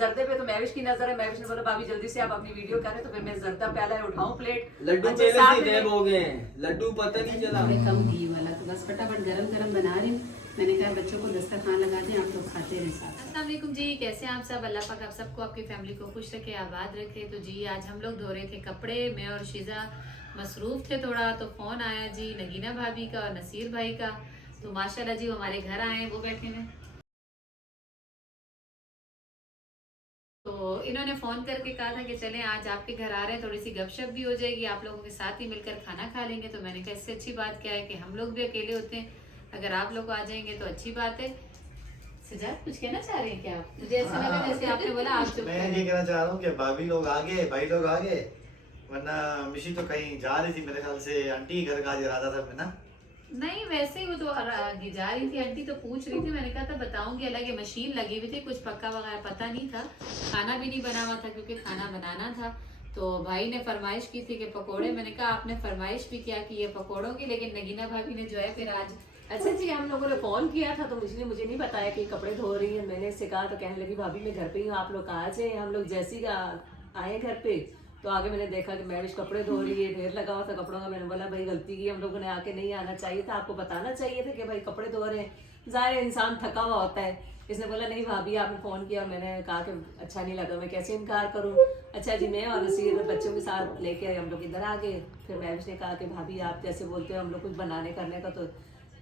जर्दे पे तो महविश की नजर है। महविश ने बोला भाभी जल्दी से आप अपनी वीडियो करें, तो फिर मैं जर्दा प्याला उठाऊं प्लेट। लड्डू अच्छे पहले साथ से में गायब हो गए हैं, लड्डू पता नहीं चला। कम घी वाला, तो बस फटाफट गरम गरम बना रही हूँ। मैंने कहा बच्चों को दस्तरखान लगा दें, आप लोग खाते रहे साथ। अस्सलाम वालेकुम जी, कैसे हैं आप सब? अल्लाह पाक आप सबको, आपकी फैमिली को खुश रखे, आबाद रखे। तो जी आज हम लोग धो रहे थे कपड़े, मैं और शीजा मसरूफ थे थोड़ा, तो फोन आया जी नगीना भाभी का और नसीर भाई का। तो माशाल्लाह जी वो हमारे घर आए, वो बैठे हैं। तो इन्होंने फोन करके कहा था कि चलें आज आपके घर आ रहे हैं, थोड़ी सी गपशप भी हो जाएगी, आप लोगों के साथ ही मिलकर खाना खा लेंगे। तो मैंने कहा इससे अच्छी बात क्या है कि हम लोग भी अकेले होते हैं, अगर आप लोग आ जाएंगे तो अच्छी बात है। सजाद कुछ कहना चाह रहे हैं क्या आप? मुझे ऐसा लगा जैसे आपने बोला आप चुप मैं करें। ये कहना चाह रहा हूँ कि भाभी लोग आ गए, भाई लोग आ गए, वरना मिशी तो कहीं जा रही थी मेरे ख्याल से, आंटी घर का आज इरादा था ना। नहीं वैसे ही वो तो जा रही थी, आंटी तो पूछ रही थी, मैंने कहा था बताऊंगी, अलग मशीन लगी हुई थी, कुछ पक्का वगैरह पता नहीं था, खाना भी नहीं बना हुआ था क्योंकि खाना बनाना था। तो भाई ने फरमाइश की थी कि पकोड़े, मैंने कहा आपने फरमाइश भी किया कि ये पकोड़ों की, लेकिन नगीना भाभी ने जो है फिर आज अच्छा जी, हम लोगों ने फोन किया था तो मुझे नहीं बताया कि कपड़े धो रही है। मैंने इससे कहा तो कहने लगी भाभी मैं घर पे ही हूँ, आप लोग आ जाए। हम लोग जैसे ही आए घर पे तो आगे मैंने देखा कि महविश कपड़े धो रही है, ढेर लगा हुआ था कपड़ों का। मैंने बोला भाई गलती की, हम लोगों ने आके नहीं आना चाहिए था, आपको बताना चाहिए था कि भाई कपड़े धो रहे हैं, जाहिर इंसान थका हुआ होता है। इसने बोला नहीं भाभी आपने फ़ोन किया, और मैंने कहा कि अच्छा नहीं लगा, मैं कैसे इनकार करूँ। अच्छा जी, मैं और नसीर बच्चों के साथ लेके हम लोग इधर आ गए। फिर महविश ने कहा कि भाभी आप जैसे बोलते हो हम लोग कुछ बनाने करने का, तो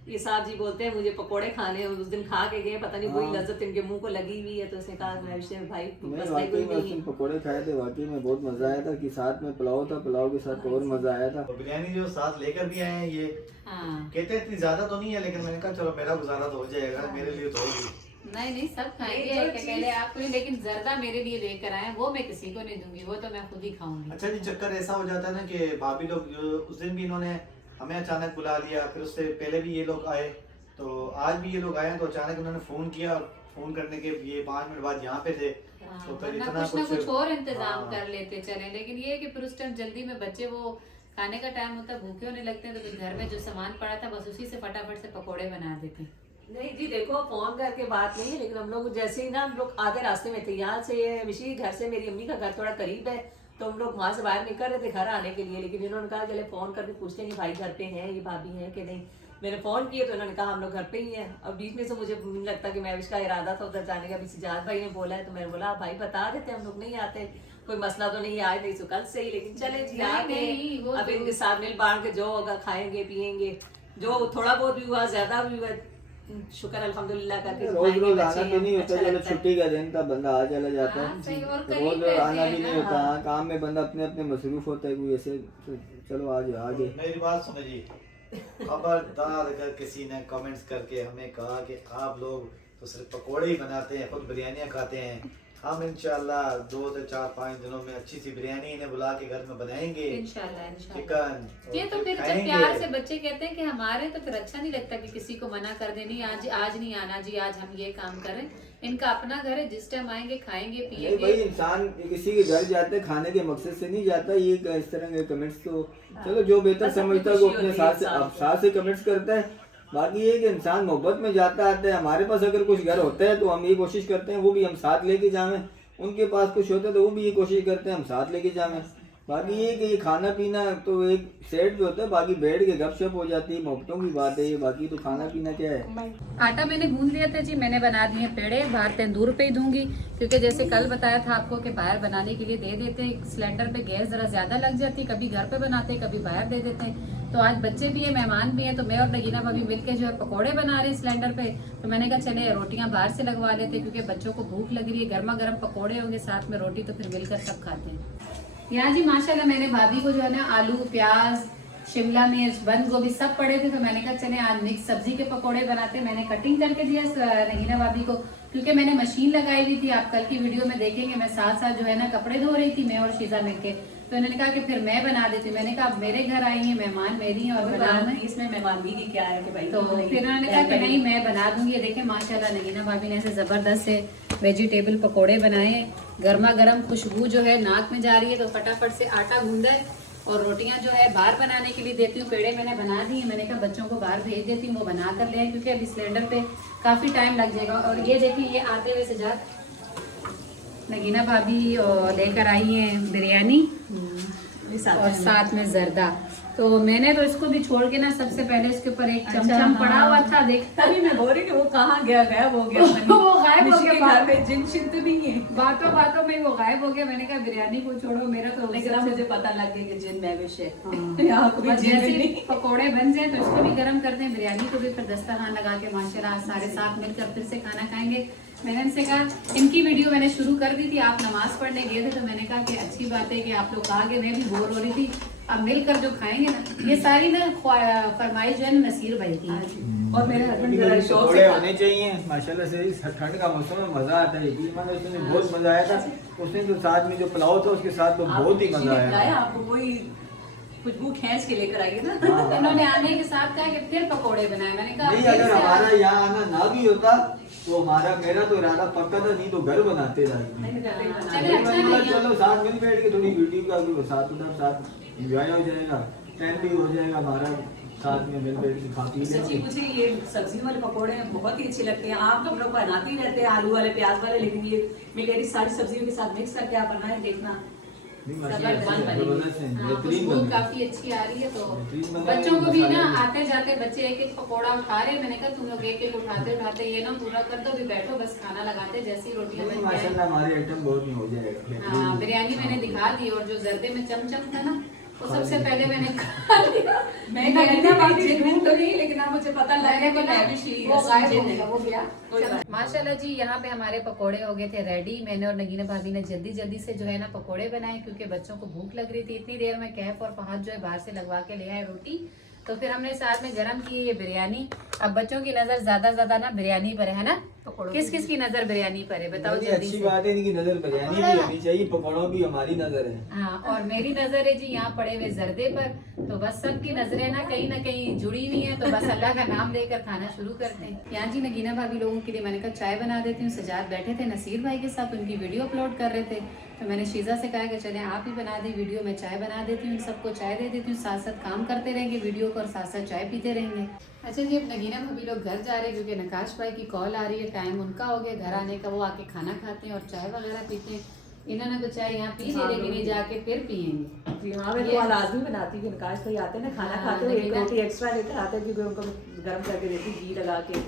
ये साहब जी बोलते हैं मुझे पकोड़े खाने हैं, उस दिन खा के गए, पता नहीं वही लज्जत इनके मुंह को लगी हुई है। तो उसने कहा महविश ने भाई नहीं वाकई में उस दिन पकौड़े खाए थे, वाकई में बहुत मजा आया था कि साथ में पुलाव था, पुलाव के साथ और मजा आया था। और बिरयानी जो साथ लेकर भी आए हैं, ये कहते हैं इतनी ज्यादा तो नहीं है, लेकिन मैंने कहा चलो मेरा गुजारा तो हो जाएगा, मेरे लिए तो होगी। नहीं सब खाएंगे, अकेले आपको नहीं, लेकिन जर्दा मेरे लिए लेकर आए, वो मैं किसी को नहीं दूंगी, वो तो मैं खुद ही खाऊंगी। अच्छा जी, चक्कर ऐसा हो जाता है ना कि भाभी लोग उस दिन भी इन्होंने हमें अचानक बुला लिया, फिर उससे पहले भी ये लोग आए, तो आज भी ये लोग आए तो अचानक उन्होंने फोन किया, फोन करने के ये 5 मिनट बाद यहाँ पे थे। तो फिर वरना इतना कुछ ना कुछ और इंतजाम हाँ। कर लेते चले, लेकिन ये है कि फिर उस टाइम जल्दी में बच्चे वो खाने का टाइम होता है, भूखे होने लगते हैं, तो फिर घर में जो सामान पड़ा था बस उसी से फटाफट से पकोड़े बना देते। नहीं जी देखो, फोन करके बात नहीं है, लेकिन हम लोग जैसे ही ना हम लोग आधे रास्ते में थे, यहाँ से मिशी घर से मेरी अम्मी का घर थोड़ा करीब है, तो हम लोग वहाँ से बाहर निकल रहे थे घर आने के लिए। लेकिन इन्होंने कहा चले फोन करके पूछते हैं कि भाई घर पे हैं, ये भाभी हैं कि नहीं। मैंने फोन किया तो इन्होंने कहा हम लोग घर पे ही हैं। अब बीच में से मुझे नहीं लगता कि महविश का इरादा था उधर जाने का, अभी सिजाद भाई ने बोला है तो मैंने बोला भाई बता देते हम लोग नहीं आते, कोई मसला तो नहीं, आए नहीं तो कल से ही, लेकिन चले जी आते अब इनके साथ मिल बांट के जो होगा खाएंगे पियेंगे, जो थोड़ा बहुत भी हुआ ज्यादा भी हुआ शुक्र अल्हम्दुलिल्लाह करके रोज रोज आना भी नहीं होता, चलो छुट्टी का दिन था बंदा आ चला जाता है, रोज रोज आना भी नहीं होता। हाँ काम में बंदा अपने अपने मसरूफ होता है, कोई ऐसे चलो आज आगे। मेरी बात सुनो जी, खबरदार अगर किसी ने कमेंट्स करके हमें कहा कि आप लोग तो सिर्फ पकोड़े ही बनाते हैं, खुद बिरयानियाँ खाते हैं, हम इंशाल्लाह 2 से 4-5 दिनों में अच्छी सी बिरयानी इन्हें बुला के घर में बनाएंगे, इंशाल्लाह चिकन ये तो फिर जब प्यार से बच्चे कहते हैं कि हमारे, तो फिर अच्छा नहीं लगता कि किसी को मना कर दे, नहीं आज नहीं आना जी, आज हम ये काम करें। इनका अपना घर है, जिस टाइम आएंगे खाएंगे नहीं पिएंगे। भाई इंसान किसी के घर जाते हैं खाने के मकसद से नहीं जाता, ये इस तरह के कमेंट्स तो चलो जो बेहतर समझता है वो अपने साथ से कमेंट्स करता है। बाकी ये कि इंसान मोहब्बत में जाता आता है। हमारे पास अगर कुछ घर होता है तो हम ये कोशिश करते हैं वो भी हम साथ लेके जावें, उनके पास कुछ होता है तो वो भी ये कोशिश करते हैं हम साथ लेके जावें। बाकी ये कि ये खाना पीना तो एक सेट पे होता है, बाकी बैठ के गपशप हो जाती है, मोहब्बतों की बात है ये, बाकी तो खाना पीना क्या है। आटा मैंने गूंद लिया था जी, मैंने बना दिए पेड़े, बाहर तंदूर पे ही दूंगी, क्योंकि जैसे कल बताया था आपको कि बाहर बनाने के लिए दे देते हैं, सिलेंडर पे गैस जरा ज्यादा लग जाती है, कभी घर पे बनाते हैं कभी बाहर दे देते हैं। तो आज बच्चे भी है, मेहमान भी है, तो मैं और नगीना भाभी मिलकर जो है पकोड़े बना रहे हैं सिलेंडर पे। तो मैंने कहा चले रोटियां बाहर से लगवा लेते, क्योंकि बच्चों को भूख लग रही है, गर्मा गर्म पकोड़े होंगे साथ में रोटी, तो फिर मिलकर सब खाते हैं। यहाँ जी माशाल्लाह मैंने भाभी को जो है ना आलू प्याज शिमला मिर्च बंद गोभी सब पड़े थे, तो मैंने कहा चले आज मिक्स सब्जी के पकोड़े बनाते। मैंने कटिंग करके दिया नगीना भाभी को, क्योंकि मैंने मशीन लगाई हुई थी, आप कल की वीडियो में देखेंगे, मैं साथ साथ जो है ना कपड़े धो रही थी मैं और शीजा मिलके। तो इन्होंने कहा कि फिर मैं बना देती, मैंने कहा अब मेरे घर आई हैं मेहमान मेरी हैं और बनाना इसमें मेहमानगी की क्या है कि भाई, तो फिर उन्होंने कहा कि नहीं मैं बना दूंगी। देखें माशाल्लाह नगीना भाभी ने ऐसे जबरदस्त से वेजिटेबल पकोड़े बनाए, गर्मा गर्म खुशबू जो है नाक में जा रही है। तो फटाफट से आटा गूंदा है और रोटियां जो है बाहर बनाने के लिए देती हूँ, पेड़े मैंने बना दी है, मैंने कहा बच्चों को बाहर भेज देती हूँ वो बना कर ले आए, क्योंकि अभी सिलेंडर पे काफी टाइम लग जाएगा। और ये देखिए ये आते हुए सजाद नगीना भाभी लेकर आई हैं बिरयानी और साथ में जर्दा। तो मैंने तो इसको भी छोड़ के ना सबसे पहले इसके ऊपर एक चमचम पड़ा हुआ था, देखता तभी मैं बोल रही थी वो कहाँ गया, गायब हो गया। वो गायब हो गया, घर में जिन शिन तो नहीं है। बातों बातों में वो गायब हो गया। मैंने कहा बिरयानी को छोड़ो, मेरा तो लेकिन अब मुझे पता लग गया कि जिन मैविश है। हाँ। यहाँ कोई बस जिन जैसे नहीं। पकोड़े बन जाए तो इसको भी गर्म कर दें, बिरयानी को भी फिर दस्तरखान लगा के माशाल्लाह सारे साथ मिलकर फिर से खाना खाएंगे। मैंने इनसे कहा, इनकी वीडियो मैंने शुरू कर दी थी, आप नमाज पढ़ने गए थे, तो मैंने कहा कि अच्छी बात है कि आप लोग आ गए, मैं भी बोर हो रही थी, अब मिलकर जो खाएंगे ना, ये सारी ना फरमाइश जो है ना नसीर भाई की। और मेरे हस्बैंड जरा कभी शौक पकौड़े से होने चाहिए माशाल्लाह से। इस ठंड का मौसम में मजा आता है। ये मैंने उसमें बहुत मजा आया था। उसने जो साथ में जो पुलाव था उसके साथ तो बहुत ही मजा आया था। आपको वही खुशबू खींच के लेकर आई ना। इन्होंने आने के साथ कहा कि फिर पकोड़े बनाए। मैंने कहा नहीं, फिर अगर से हमारा यहाँ आना ना भी होता तो मेरा तो इरादा पक्का था, नहीं तो घर बनाते जाएंगे। चले अच्छा नहीं है। चलो साथ मिल बैठ के थोड़ी वीडियो का भी साथ एंजॉय हो जाएगा, टाइम भी हो जाएगा हमारा, साथ में मिल बैठ के खा पी सच्ची लेंगे। मुझे ये सब्जी वाले पकोड़े बहुत ही अच्छे लगते हैं। आप हम लोग बनाते ही रहते हैं आलू वाले, प्याज वाले, लेकिन ये मैं कह रही सारी सब्जियों के साथ मिक्स करके आप बनाए देखना। नहीं, माशाल्लाह से जबरदस्त है, हाँ, बेहतरीन खुशबू बन काफी अच्छी आ रही है। तो बेहतरीन बन बच्चों को भी ना मसाले आते जाते बच्चे एक एक पकोड़ा उठा रहे। मैंने कहा तुम लोग एक एक उठाते उठाते ये ना पूरा कर दो, भी बैठो बस खाना लगाते, जैसी रोटियां नहीं, बन जाए। माशाल्लाह हमारे आइटम बहुत ही हो जाएगा। हाँ, बिरयानी मैंने दिखा दी और जो जर्दे में चमचम था ना वो सबसे पहले मैंने खा लिया। मैं कह रही थी बाकी जिन तो नहीं, लेकिन अब मुझे पता लग गया कि मैं भी शी वो गायब हो गया, वो गया। कोई बात माशाल्लाह जी, यहाँ पे हमारे पकोड़े हो गए थे रेडी। मैंने और नगीना भाभी ने जल्दी जल्दी से जो है ना पकोड़े बनाए, क्योंकि बच्चों को भूख लग रही थी। इतनी देर में कैफ और फहद जो है बाहर से लगवा के ले आए रोटी, तो फिर हमने साथ में गरम की ये बिरयानी। अब बच्चों की नजर ज्यादा ना बिरयानी पर है ना, किस किस की नजर बिरयानी पर है बताओ बड़ी जल्दी अच्छी से। बात है, इनकी नजर बिरयानी भी होनी चाहिए, पकौड़ों भी हमारी नजर है। हाँ, और मेरी नजर है जी यहाँ पड़े हुए जर्दे पर। तो बस सबकी नजरें ना कहीं जुड़ी हुई हैं, तो बस अल्लाह का नाम लेकर खाना शुरू करते हैं। यहाँ जी नगीना भाभी लोगों के लिए मैंने कहा चाय बना देती हूँ। सजाद बैठे थे नसीर भाई के साथ, उनकी वीडियो अपलोड कर रहे थे, तो मैंने शीजा से कहा कि चले आप ही बना दी वीडियो, मैं चाय बना देती हूँ, इन सबको चाय दे देती हूँ, साथ साथ काम करते रहेंगे वीडियो को और साथ साथ चाय पीते रहेंगे। अच्छा जी, अब नगीना भाभी लोग घर जा रहे हैं क्योंकि नकाश भाई की कॉल आ रही है, टाइम उनका हो गया घर आने का। वो आके खाना खाते हैं और चाय वगैरह पीते हैं। इन्होंने तो चाय यहाँ पी ली, लेकिन ये जाके फिर पियेंगे। जी हाँ, मैं तो लाजमी बनाती हूँ। निकाश भाई आते हैं ना खाना खाते हुए एक रोटी एक्स्ट्रा लेकर आते हैं, क्योंकि उनको गर्म करके देती घी लगा के।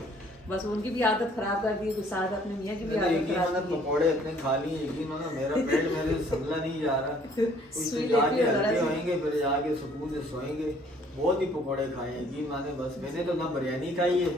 बस उनकी भी आदत खराब कर दी, साथ अपने मियाँ की भी आदत खराब कर दी। पकौड़े इतने खा लिए एक दिन ना, मेरा पेट मेरे संभला नहीं जा रहा। कुछ तो जाके हल्के होएंगे, फिर जाके सुकून से सोएंगे। बहुत ही पकौड़े खाए हैं जी माने। बस मैंने तो ना बिरयानी खाई है,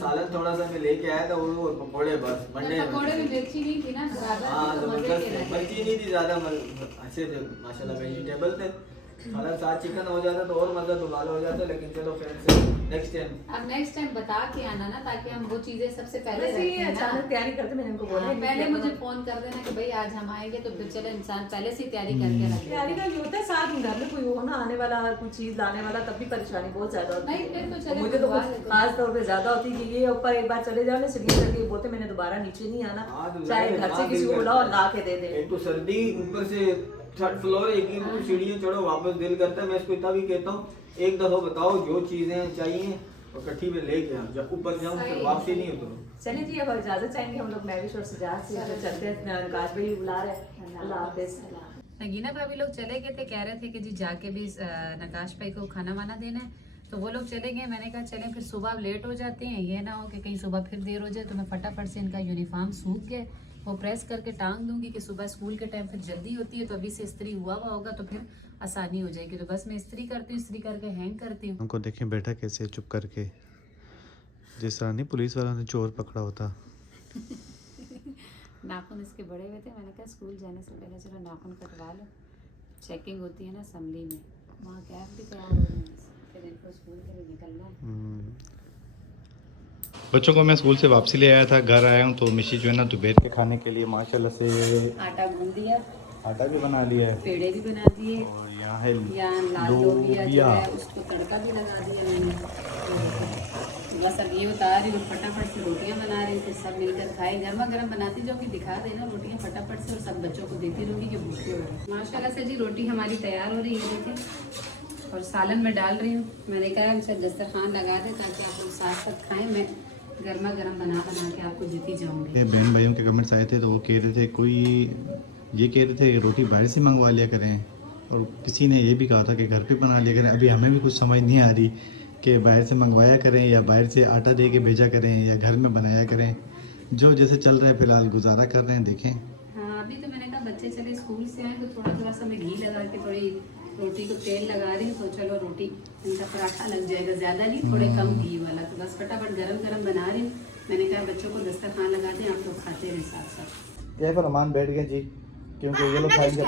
सालन थोड़ा सा मैं लेके आया था, वो पकौड़े बस मंडे पकौड़े में मिर्ची नहीं थी ना ज्यादा, हाँ तो मजे जबरदस्त के है। लगे। मिर्ची नहीं थी ज्यादा, अच्छे थे माशाल्लाह, वेजिटेबल थे। खाना साथ चिकन हो जाता तो और मजा दुबारा हो जाता, लेकिन चलो फिर से नेक्स्ट टाइम। अब नेक्स्ट टाइम बता के आना ना, ताकि हम वो चीजें सबसे पहले वैसे ये रखें ना। अचानक तैयारी करते, मैंने उनको बोला हाँ, है पहले कि मुझे फोन कर देना कि भाई आज हम आएंगे, तो फिर चलो इंसान पहले से ही तैयारी करके रखे। तैयारी का ये होता है, साथ में घर में कोई हो ना आने वाला, कुछ चीज लाने वाला, तब भी परेशानी बहुत ज्यादा होती नहीं, फिर तो है। चले मुझे तो बुलवा कुछ लेते हैं। खास तौर पे ज्यादा होती है कि ये ऊपर एक बार चले जाओ ना सिलेंडर के, बोलते मैंने दोबारा नीचे नहीं आना, हाँ, तो चाहे जाए, घर से हाँ, किसी को दिल बुलाओ करता है। ला के दे दे। एक तो सर्दी, ऊपर से थर्ड फ्लोर, एक ही सीढ़ियाँ चढ़ो वापस दिल करता है। मैं इसको इतना भी कहता हूँ, एक दफा बताओ जो चीजें चाहिए और कट्ठी में लेके आओ, जब ऊपर जाऊँ फिर वापसी नहीं उतरो। चलिए जी, अब इजाजत चाहेंगे हम लोग, मैविश और सजाद से तो चलते हैं। नकाश भाई बुला रहे हैं, अल्लाह हाफिज। नगीना भाभी लोग चले गए थे, कह रहे थे कि जी जाके भी नकाश भाई को खाना वाना देना है, तो वो लोग चले गए। मैंने कहा चलें, फिर सुबह लेट हो जाते हैं, ये ना हो कि कहीं सुबह फिर देर हो जाए। तो मैं फटाफट से इनका यूनिफॉर्म सूख गए, वो प्रेस करके टांग दूंगी कि सुबह स्कूल के टाइम फिर जल्दी होती है, तो अभी से इस्त्री हुआ होगा तो फिर आसानी हो जाएगी। तो बस मैं इस्त्री करती हूँ, इस्त्री करके हैंग करती हूँ। उनको देखें बैठा कैसे चुप करके, जिस तरह नहीं पुलिस वालों ने चोर पकड़ा होता। नाखून इसके बड़े हुए थे, मैंने कहा स्कूल जाने से पहले चलो नाखून कटवा लो, चेकिंग होती है ना असेंबली में, वहाँ कैब भी तैयार हो रही है, फिर इनको स्कूल के लिए निकलना है। बच्चों को मैं स्कूल से वापसी ले आया था, घर आया हूँ तो मिशी जो है ना दोपहर के खाने के लिए माशाल्लाह से आटा गूंद दिया, आटा भी बना लिया है, पेड़े भी बना दिए, और यहाँ है यहाँ लाल लोबिया जो लोबिया। है उसको तड़का भी लगा दिया मैंने। तो बस अब ये बता रही हूँ, फटाफट से रोटियाँ बना रही थी, सब मिलकर खाए, गर्मा गर्म बनाती जाऊँगी, दिखा देना रोटियाँ फटाफट से, और सब बच्चों को देती रहूँगी कि भूखे हो रहे। माशाल्लाह से जी रोटी हमारी तैयार हो रही है, देखें, और सालन में डाल रही हूँ। मैंने कहा अच्छा दस्तरखान लगा दे ताकि आप लोग साथ साथ खाएँ। मैं गर्मा गर्म बना बना के आपको देती जाऊंगी। ये बहन भाइयों के कमेंट्स आए थे तो वो कह रहे थे, कोई ये कह रहे थे कि रोटी बाहर से मंगवा लिया करें, और किसी ने ये भी कहा था कि घर पे बना लिया करें। अभी हमें भी कुछ समझ नहीं आ रही कि बाहर से मंगवाया करें या बाहर से आटा दे के भेजा करें या घर में बनाया करें। जो जैसे चल रहा है फिलहाल गुजारा कर रहे हैं, देखें। हाँ, अभी तो मैंने कहा बच्चे चले स्कूल से आए तो थोड़ा थोड़ा सा मैं घी लगा के थोड़ी रोटी को तेल लगा रही हूँ, तो चलो रोटी इनका पराठा लग जाएगा, ज़्यादा नहीं, थोड़े कम घी वाला। तो बस फटाफट गरम गरम बना रही हूँ। मैंने कहा बच्चों को दस्तरखान लगा दें, आप लोग खाते रहे साथ साथ। ये फरमान बैठ गए जी, क्योंकि ये लोग खाएंगे।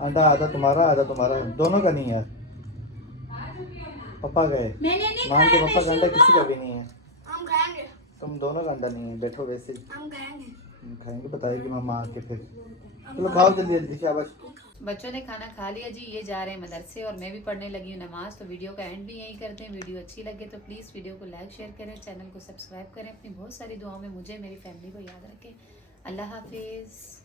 अंडा आधा तुम्हारा आधा तुम्हारा, दोनों का नहीं है। पापा गए, मान के पापा का अंडा किसी का भी नहीं है। हम खाएंगे, तुम दोनों का अंडा नहीं है, बैठो वैसे ही हम खाएंगे। खाएंगे, बताएगी मम्मा आके फिर। चलो खाओ जल्दी जल्दी, शाबाश। बच्चों ने खाना खा लिया जी, ये जा रहे हैं मदरसे और मैं भी पढ़ने लगी हूँ नमाज। तो वीडियो का एंड भी यही करते हैं। वीडियो अच्छी लगे तो प्लीज़ वीडियो को लाइक शेयर करें, चैनल को सब्सक्राइब करें। अपनी बहुत सारी दुआओं में मुझे मेरी फैमिली को याद रखें। अल्लाह हाफिज़।